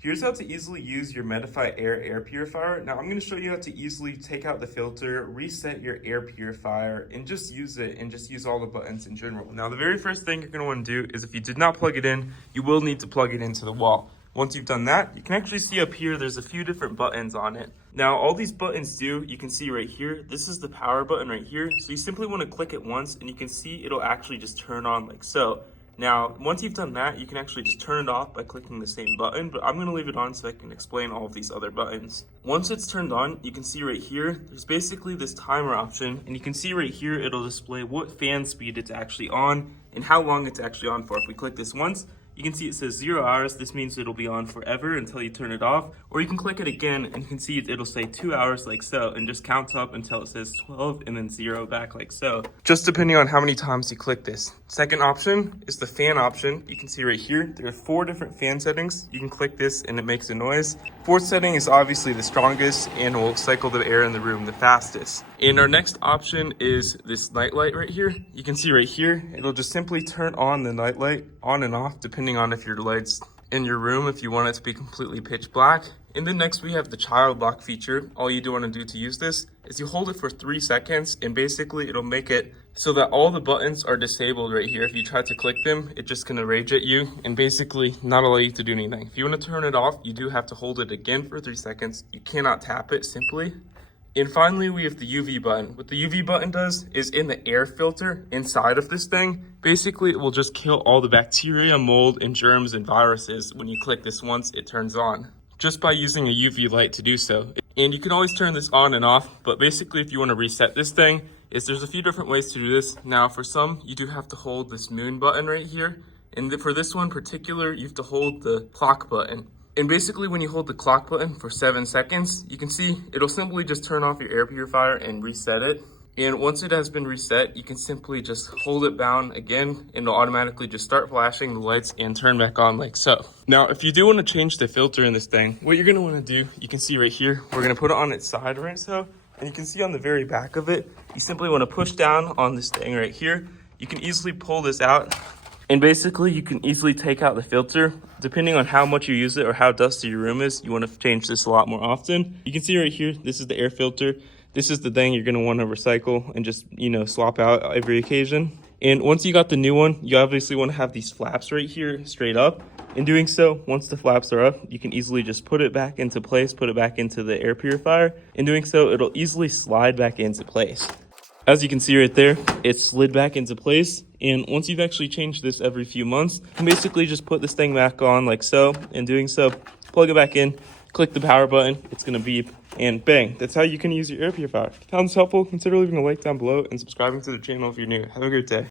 Here's how to easily use your Medify air purifier. Now I'm going to show you how to easily take out the filter, reset your air purifier, and just use it and just use all the buttons in general. Now the very first thing you're going to want to do is if you did not plug it in, you will need to plug it into the wall. Once you've done that, you can actually see up here, there's a few different buttons on it. Now all these buttons do, you can see right here, this is the power button right here. So you simply want to click it once and you can see it'll actually just turn on like so. Now, once you've done that, you can actually just turn it off by clicking the same button, but I'm going to leave it on so I can explain all of these other buttons. Once it's turned on, you can see right here, there's basically this timer option, and you can see right here, it'll display what fan speed it's actually on and how long it's actually on for. If we click this once, you can see it says 0 hours. This means it'll be on forever until you turn it off. Or you can click it again and you can see it'll say 2 hours like so and just counts up until it says 12 and then 0 back like so. Just depending on how many times you click this. Second option is the fan option. You can see right here, there are 4 different fan settings. You can click this and it makes a noise. Fourth setting is obviously the strongest and will cycle the air in the room the fastest. And our next option is this night light right here. You can see right here, it'll just simply turn on the night light on and off depending on if your light's in your room, if you want it to be completely pitch black. And then next we have the child lock feature. All you do want to do to use this is you hold it for 3 seconds and basically it'll make it so that all the buttons are disabled right here. If you try to click them, it's just gonna rage at you and basically not allow you to do anything. If you want to turn it off, you do have to hold it again for 3 seconds. You cannot tap it simply. And finally, we have the UV button. What the UV button does is in the air filter inside of this thing, basically it will just kill all the bacteria, mold, and germs and viruses. When you click this once, it turns on just by using a UV light to do so. And you can always turn this on and off, but basically if you want to reset this thing, there's a few different ways to do this. Now for some, you do have to hold this moon button right here. And for this one in particular, you have to hold the clock button. And basically when you hold the clock button for 7 seconds, you can see it'll simply just turn off your air purifier and reset it. And once it has been reset, you can simply just hold it down again and it'll automatically just start flashing the lights and turn back on like so. Now, if you do want to change the filter in this thing, what you're going to want to do, you can see right here, we're going to put it on its side right so. And you can see on the very back of it, you simply want to push down on this thing right here. You can easily pull this out. And basically, you can easily take out the filter. Depending on how much you use it or how dusty your room is, you want to change this a lot more often. You can see right here, this is the air filter. This is the thing you're going to want to recycle and just, swap out every occasion. And once you got the new one, you obviously want to have these flaps right here straight up. In doing so, once the flaps are up, you can easily just put it back into place, put it back into the air purifier. In doing so, it'll easily slide back into place. As you can see right there, it's slid back into place. And once you've actually changed this every few months, you can basically just put this thing back on like so. In doing so, plug it back in, click the power button, it's gonna beep, and bang. That's how you can use your air purifier. If you found this helpful, consider leaving a like down below and subscribing to the channel if you're new. Have a great day.